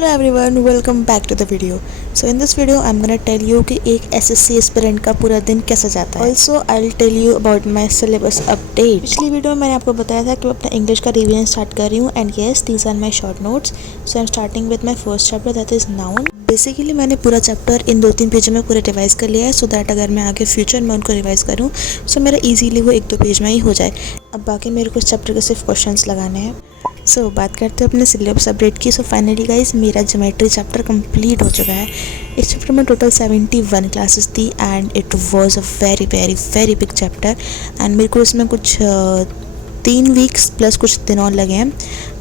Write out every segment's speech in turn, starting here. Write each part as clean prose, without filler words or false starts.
Hello everyone, welcome back to the video. So in this video I am gonna tell you कि एक SSC aspirant का पूरा दिन कैसे जाता है। Also I will tell you about my syllabus update. पिछली वीडियो में मैंने आपको बताया था कि मैं अपना इंग्लिश का रिवीजन स्टार्ट कर रही हूँ and yes these are my short notes. So I am starting with my first chapter that is noun. Basically मैंने पूरा चैप्टर इन 2-3 पेजों में पूरा रिवाइज कर लिया है सो दैट अगर मैं आगे फ्यूचर में उनको रिवाइज करूँ सो मेरा ईजीली वो 1-2 पेज में ही हो जाए। अब बाकी मेरे को इस चैप्टर के सिर्फ क्वेश्चंस लगाने हैं। सो बात करते हैं अपने सिलेबस अपडेट की। सो फाइनली गाइज मेरा ज्योमेट्री चैप्टर कंप्लीट हो चुका है। इस चैप्टर में टोटल 71 क्लासेस थी and it was a very very very big chapter and मेरे को इसमें कुछ 3 वीक्स प्लस कुछ दिन और लगे हैं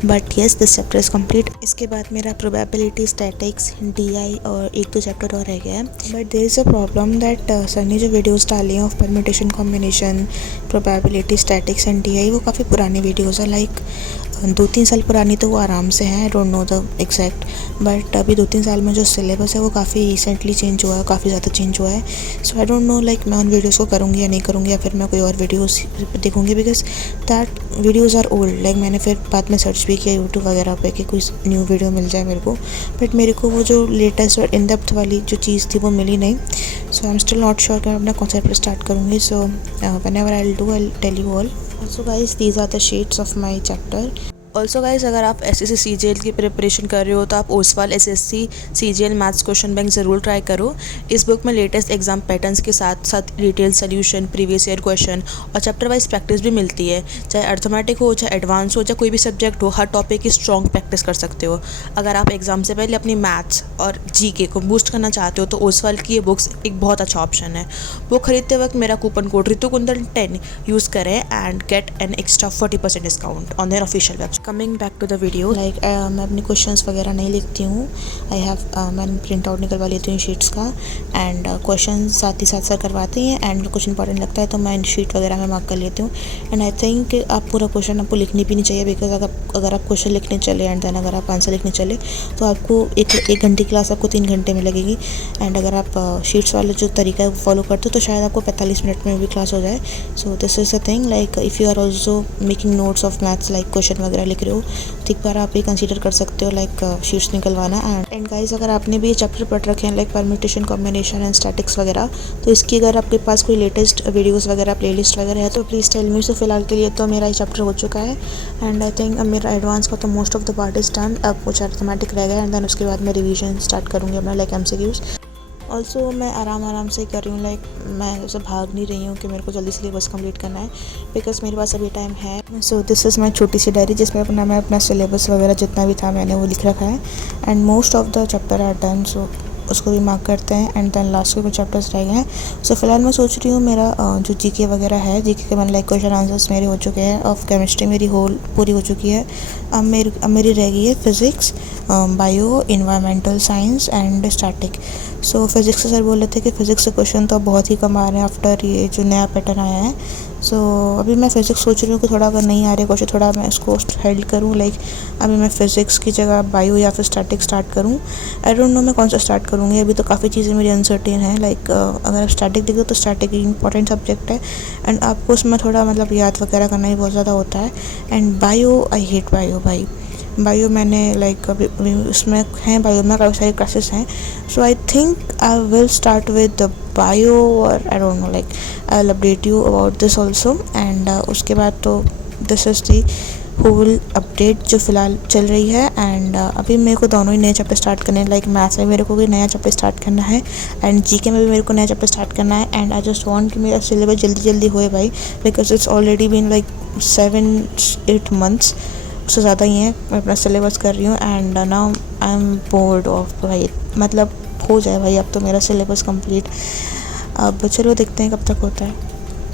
but yes this chapter is complete. इसके बाद मेरा प्रोबेबिलिटी, स्टैटिक्स, डीआई और 1-2 चैप्टर और रह गया है। But there is a problem that sir ने जो वीडियोस डाली हैं of permutation, combination, probability, statics and DI वो काफ़ी पुरानी वीडियोज़ हैं। लाइक 2-3 साल पुरानी तो वो आराम से है, आई don't know the exact, but अभी 2-3 साल में जो सिलेबस है वो काफ़ी रिसेंटली चेंज हुआ है, काफ़ी ज़्यादा चेंज हुआ है। सो आई डोंट नो लाइक मैं उन वीडियोज़ को करूँगी या नहीं करूँगी या फिर मैं कोई और वीडियोज़ देखूँगी because that videos are old. Like मैंने फिर बाद में सर्च भी किया यूट्यूब वगैरह पे कि कोई न्यू वीडियो मिल जाए मेरे को, बट मेरे को वो जो लेटेस्ट और इन डेप्थ वाली जो चीज़ थी वो मिली नहीं। So I am still not sure कि मैं अपना कॉन्सेप्ट स्टार्ट करूँगी। So whenever I will do I will tell you all. Also guys these are the sheets of my chapter. Also guys अगर आप एसएससी सीजीएल की preparation कर रहे हो तो आप Oswal SSC CGL maths question bank ज़रूर ट्राई करो। इस बुक में लेटेस्ट एग्जाम पैटर्न्स के साथ साथ detail solution, previous year question और चैप्टर वाइज प्रैक्टिस भी मिलती है। चाहे अर्थमेटिक हो, चाहे एडवांस हो, चाहे कोई भी सब्जेक्ट हो, हर टॉपिक की स्ट्रॉन्ग प्रैक्टिस कर सकते हो। अगर आप एग्जाम से पहले अपनी मैथ्स और जीके को बूस्ट करना चाहते हो तो ओसवाल की ये बुक्स एक बहुत अच्छा ऑप्शन है। बुक खरीदते वक्त मेरा कूपन कोड ऋतुकुंदन10 यूज़ करें and get an extra 40% discount on their official website. Coming back to the video, like मैं अपनी क्वेश्चंस वगैरह नहीं लिखती हूँ। मैं प्रिंट आउट निकलवा लेती हूँ शीट्स का एंड क्वेश्चन साथ ही साथ सर करवाते हैं एंड कुछ इंपॉर्टेंट लगता है तो मैं शीट वगैरह में मार्क कर लेती हूँ। एंड आई थिंक आप पूरा क्वेश्चन आपको लिखनी भी नहीं चाहिए बिकॉज अगर आप क्वेश्चन लिखने चले एंड देन अगर आप आंसर लिखने चले तो आपको एक घंटे की क्लास आपको 3 घंटे में लगेगी एंड अगर आप शीट्स वाले जो तरीका है वो फॉलो करते हो तो शायद आपको 45 मिनट में भी क्लास हो जाए। So this is a thing, like if you are also making notes of maths, like question वगैरह लिख रहे हो तो एक बार आप ये कंसीडर कर सकते हो लाइक शीट्स निकलवाना। एंड गाइज अगर आपने भी ये चैप्टर पढ़ रखे हैं like permutation, combination and statics वगैरह तो इसकी अगर आपके पास कोई लेटेस्ट वीडियोस वगैरह, प्लेलिस्ट वगैरह है तो प्लीज़ टेल मी। सो फिलहाल के लिए तो मेरा ये चैप्टर हो चुका है एंड आई थिंक अब मेरा एडवांस का तो most of the part is done. अब कुछ अर्थमेटिक रह गया एंड देन उसके बाद मैं रिविजन स्टार्ट करूँगी अपना लाइक एमसीक्यूज़। ऑल्सो मैं आराम से कर रही हूँ, लाइक मैं उसे भाग नहीं रही हूँ कि मेरे को जल्दी सिलेबस कंप्लीट करना है बिकॉज मेरे पास अभी टाइम है। सो दिस इज़ माई छोटी सी डायरी जिसमें मैं अपना सिलेबस वगैरह जितना भी था मैंने वो लिख रखा है and most of the chapter are done. So उसको भी मार्क करते हैं एंड देन लास्ट के कुछ चैप्टर्स रह गए हैं। सो फिलहाल मैं सोच रही हूँ मेरा जो जीके वगैरह है, जीके के मैंने लाइक क्वेश्चन आंसर्स मेरे हो चुके हैं, ऑफ केमिस्ट्री मेरी होल पूरी हो चुकी है। अब मेरी रह गई है physics, bio, environmental science and static. So physics से सर बोल रहे थे कि फ़िज़िक्स से क्वेश्चन तो बहुत ही कम आ रहे हैं आफ्टर ये जो नया पैटर्न आया है। सो अभी मैं फ़िज़िक्स सोच रही हूँ कि थोड़ा अगर नहीं आ रहे क्वेश्चन थोड़ा मैं इसको हेल्ड करूँ, लाइक अभी मैं फ़िज़िक्स की जगह बायो या फिर स्टैटिक स्टार्ट करूँ। आई डोंट नो मैं कौन सा स्टार्ट करूँगी, अभी तो काफ़ी चीज़ें मेरी अनसर्टेन है। लाइक अगर आप स्टैटिक देखो तो स्टैटिक इंपॉर्टेंट सब्जेक्ट है एंड आपको उसमें थोड़ा मतलब याद वगैरह करना ही बहुत ज़्यादा होता है। And bio, I hate bio भाई। बायो मैंने लाइक अभी उसमें हैं, बायो में काफ़ी सारी क्लासेस हैं। So I think I will start with bio और I don't know like I will update you about this also and उसके बाद तो this is the whole update जो फ़िलहाल चल रही है। एंड अभी मेरे को दोनों ही नए चैप्टर स्टार्ट करने हैं, लाइक मैथ्स में मेरे को भी नया चैप्टर स्टार्ट करना है एंड जीके में भी मेरे को नया चैप्टर स्टार्ट करना है। एंड आई जस्ट वांट कि मेरा सिलेबस जल्दी होए भाई because it's already been like 7-8 months उससे ज़्यादा ही है मैं अपना सिलेबस कर रही हूँ and now I am board of भाई, मतलब हो जाए भाई अब तो मेरा सिलेबस कंप्लीट। अब चलो देखते हैं कब तक होता है।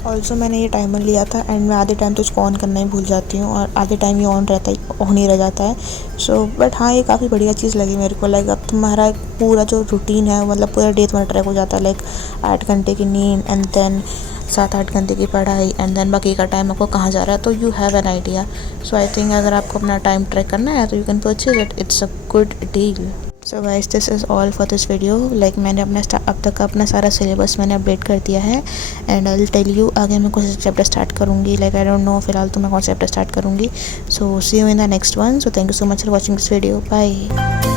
ऑल्सो मैंने ये टाइमर लिया था एंड मैं आधे टाइम तो इसको ऑन करना ही भूल जाती हूँ और आधे टाइम ये ऑन ही रह जाता है। सो बट हाँ ये काफ़ी बढ़िया चीज़ लगी मेरे को, लाइक अब तुम्हारा पूरा जो रूटीन है मतलब पूरा डे तुम्हारा ट्रैक हो जाता है, लाइक 8 घंटे की नींद एंड देन 7-8 घंटे की पढ़ाई एंड देन बाकी का टाइम आपको कहाँ जा रहा है तो you have an idea. So I think अगर आपको अपना टाइम ट्रैक करना है तो you can purchase it, it's a good deal. So guys this is all for this video. Like मैंने अब तक अपना सारा सिलेबस मैंने अपडेट कर दिया है and I will tell you आगे मैं कौन सा चैप्टर स्टार्ट करूँगी। लाइक आई डोंट नो फिलहाल तो मैं कौन सा चैप्टर स्टार्ट करूँगी। So see you in the next one. So thank you so much for watching this video, bye.